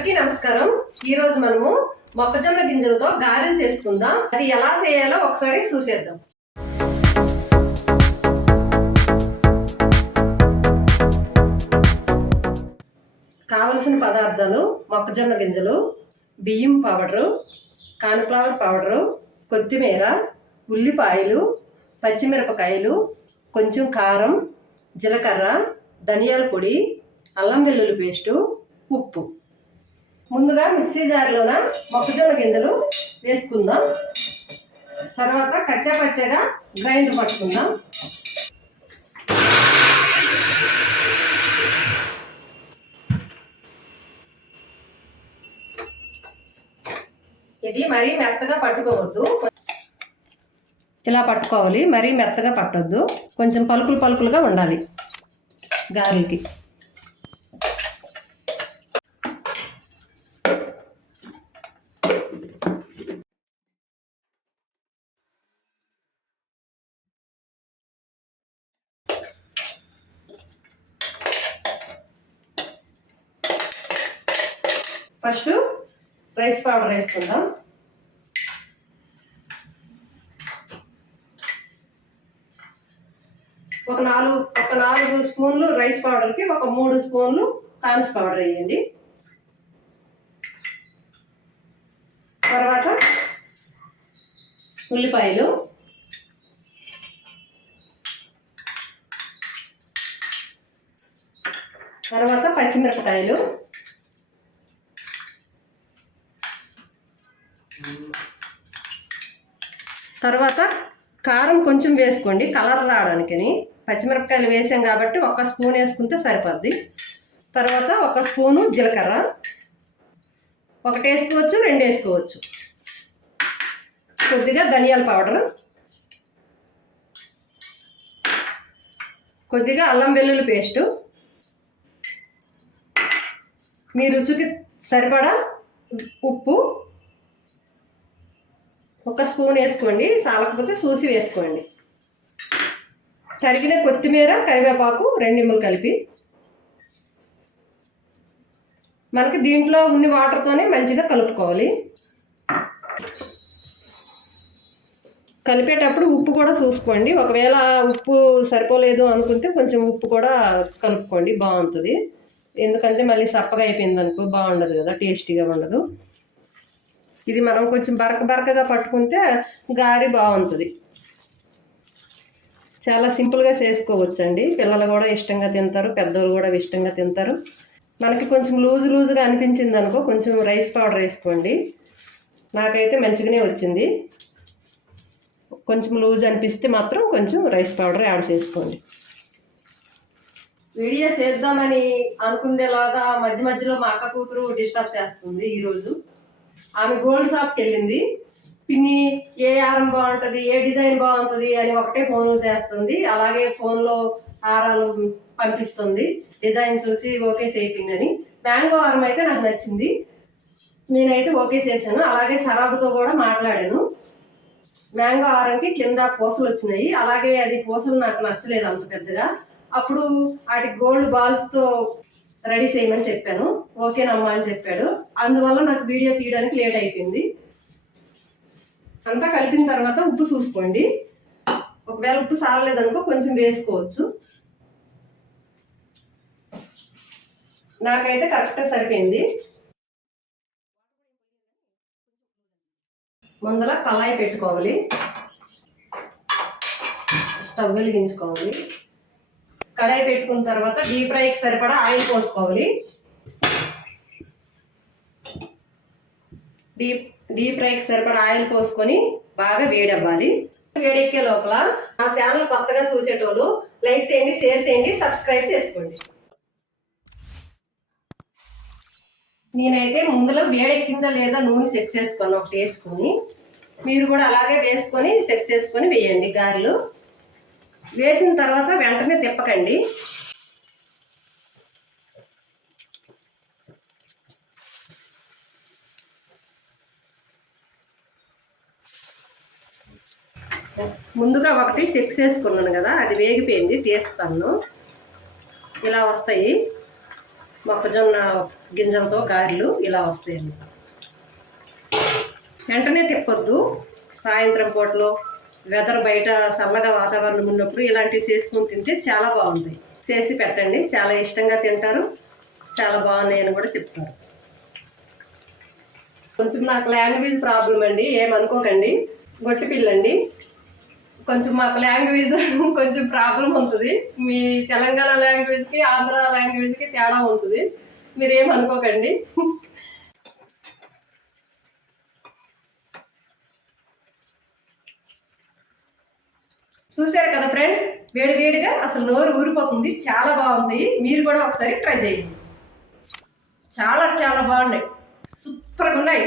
అందరికీ నమస్కారం. ఈ రోజు మనము మొక్కజొన్న గింజలతో గారెలు చేసుకుందాం. అది ఎలా చేయాలో ఒకసారి చూసేద్దాం. కావలసిన పదార్థాలు: మొక్కజొన్న గింజలు, బియ్యం పౌడరు, కార్న్‌ఫ్లవర్ పౌడరు, కొత్తిమీర, ఉల్లిపాయలు, పచ్చిమిరపకాయలు, కొంచెం కారం, జీలకర్ర, ధనియాల పొడి, అల్లం వెల్లుల్లి పేస్టు, ఉప్పు. ముందుగా మిక్సీ జార్లోన మొక్కజొన్న గింజలు వేసుకుందాం. తర్వాత కచ్చా పచ్చగా గ్రైండర్ పట్టుకుందాం. ఇది మరీ మెత్తగా పట్టుకోవద్దు, ఇలా పట్టుకోవాలి. మరీ మెత్తగా పట్టొద్దు, కొంచెం పలుకులు పలుకులుగా ఉండాలి గారెలకి. ఫస్ట్ రైస్ పౌడర్ వేసుకుందాం. ఒక నాలుగు స్పూన్లు రైస్ పౌడర్కి ఒక 3 స్పూన్లు కార్న్స్ పౌడర్ వేయండి. తర్వాత ఉల్లిపాయలు, తర్వాత పచ్చిమిరపకాయలు, తర్వాత కారం కొంచెం వేసుకోండి కలర్ రావడానికని. పచ్చిమిరపకాయలు వేసాం కాబట్టి 1 స్పూన్ వేసుకుంటే సరిపోద్ది. తర్వాత 1 స్పూను జీలకర్ర, 1 వేసుకోవచ్చు, 2 వేసుకోవచ్చు. కొద్దిగా ధనియాల పౌడర్, కొద్దిగా అల్లం వెల్లుల్లి పేస్టు, మీ రుచికి సరిపడా ఉప్పు 1 స్పూన్ వేసుకోండి, చాలకపోతే చూసి వేసుకోండి. తరిగిన కొత్తిమీర, కరివేపాకు 2 నిమ్మలు కలిపి. మనకి దీంట్లో ఉన్న వాటర్తోనే మంచిగా కలుపుకోవాలి. కలిపేటప్పుడు ఉప్పు కూడా చూసుకోండి. ఒకవేళ ఉప్పు సరిపోలేదు అనుకుంటే కొంచెం ఉప్పు కూడా కలుపుకోండి, బాగుంటుంది. ఎందుకంటే మళ్ళీ సప్పగా అయిపోయింది అనుకో బాగుండదు కదా, టేస్టీగా ఉండదు. ఇది మనం కొంచెం బరకగా పట్టుకుంటే గారి బాగుంటుంది. చాలా సింపుల్గా చేసుకోవచ్చండి. పిల్లలు కూడా ఇష్టంగా తింటారు, పెద్దోళ్ళు కూడా ఇష్టంగా తింటారు. మనకి కొంచెం లూజుగా అనిపించింది అనుకో కొంచెం రైస్ పౌడర్ వేసుకోండి. నాకైతే మంచిగానే వచ్చింది. కొంచెం లూజ్ అనిపిస్తే మాత్రం కొంచెం రైస్ పౌడర్ యాడ్ చేసుకోండి. వీడియో చేద్దామని అనుకునేలాగా మధ్యలో మా అక్క కూతురు డిస్టర్బ్ చేస్తుంది. ఈరోజు ఆమె గోల్డ్ షాప్కి వెళ్ళింది. పిన్ని ఏ హారం బాగుంటుంది, ఏ డిజైన్ బాగుంటుంది అని ఒకటే ఫోన్లు చేస్తుంది. అలాగే ఫోన్లో హారాలు పంపిస్తుంది. డిజైన్ చూసి ఓకే చేయిపోయింది అని. మ్యాంగో హారం అయితే నాకు నచ్చింది, నేనైతే ఓకే చేశాను. అలాగే సరాబుతో కూడా మాట్లాడాను. మ్యాంగో హారంకి కింద పూసలు వచ్చినాయి. అలాగే అది పూసలు నాకు నచ్చలేదు అంత పెద్దగా. అప్పుడు వాటి గోల్డ్ బాల్స్తో రెడీ చేయమని చెప్పాను. ఓకేనమ్మా అని చెప్పాడు. అందువల్ల నాకు వీడియో తీయడానికి లేట్ అయిపోయింది. అంతా కలిపిన తర్వాత ఉప్పు చూసుకోండి. ఒకవేళ ఉప్పు సారలేదనుకో కొంచెం వేసుకోవచ్చు. నాకైతే కరెక్ట్గా సరిపోయింది. ముందర కళాయి పెట్టుకోవాలి, స్టవ్ వెలిగించుకోవాలి. కడాయి పెట్టుకున్న తర్వాత డీప్ ఫ్రైకి సరిపడా ఆయిల్ పోసుకోవాలి. డీప్ ఫ్రైకి సరిపడా ఆయిల్ పోసుకొని బాగా వేడవ్వాలి. వేడెక్కే లోపల నా ఛానల్ కొత్తగా చూసేటోళ్ళు లైక్ చేయండి, షేర్ చేయండి, సబ్స్క్రైబ్ చేసుకోండి. నేనైతే ముందులో వేడెక్కిందా లేదా నూనె చెక్ చేసుకొని ఒకటి వేసుకొని, మీరు కూడా అలాగే వేసుకొని చెక్ చేసుకొని వేయండి గారెలు. వేసిన తర్వాత వెంటనే తిప్పకండి. ముందుగా ఒకటి చెక్ చేసుకున్నాను కదా, అది వేగిపోయింది, తీస్తాను. ఇలా వస్తాయి మొక్కజొన్న గింజలతో గారెలు ఇలా వస్తాయి అన్నమాట. వెంటనే తిప్పొద్దు. సాయంత్రం పూటలో వెదర్ బయట చల్లగా వాతావరణం ఉన్నప్పుడు ఇలాంటివి చేసుకుని తింటే చాలా బాగుంటాయి. చేసి పెట్టండి, చాలా ఇష్టంగా తింటారు, చాలా బాగున్నాయని కూడా చెప్తారు. కొంచెం నాకు లాంగ్వేజ్ ప్రాబ్లం అండి, ఏమనుకోకండి. గొట్టి పిల్లండి, కొంచెం మాకు లాంగ్వేజ్ కొంచెం ప్రాబ్లం ఉంటుంది. మీ తెలంగాణ లాంగ్వేజ్కి ఆంధ్ర లాంగ్వేజ్కి తేడా ఉంటుంది, మీరేమనుకోకండి. చూసారు కదా ఫ్రెండ్స్, వేడి వేడిగా అసలు నోరు ఊరిపోతుంది. చాలా బాగుంది, మీరు కూడా ఒకసారి ట్రై చేయండి. చాలా చాలా బాగున్నాయి, సూపర్గా ఉన్నాయి.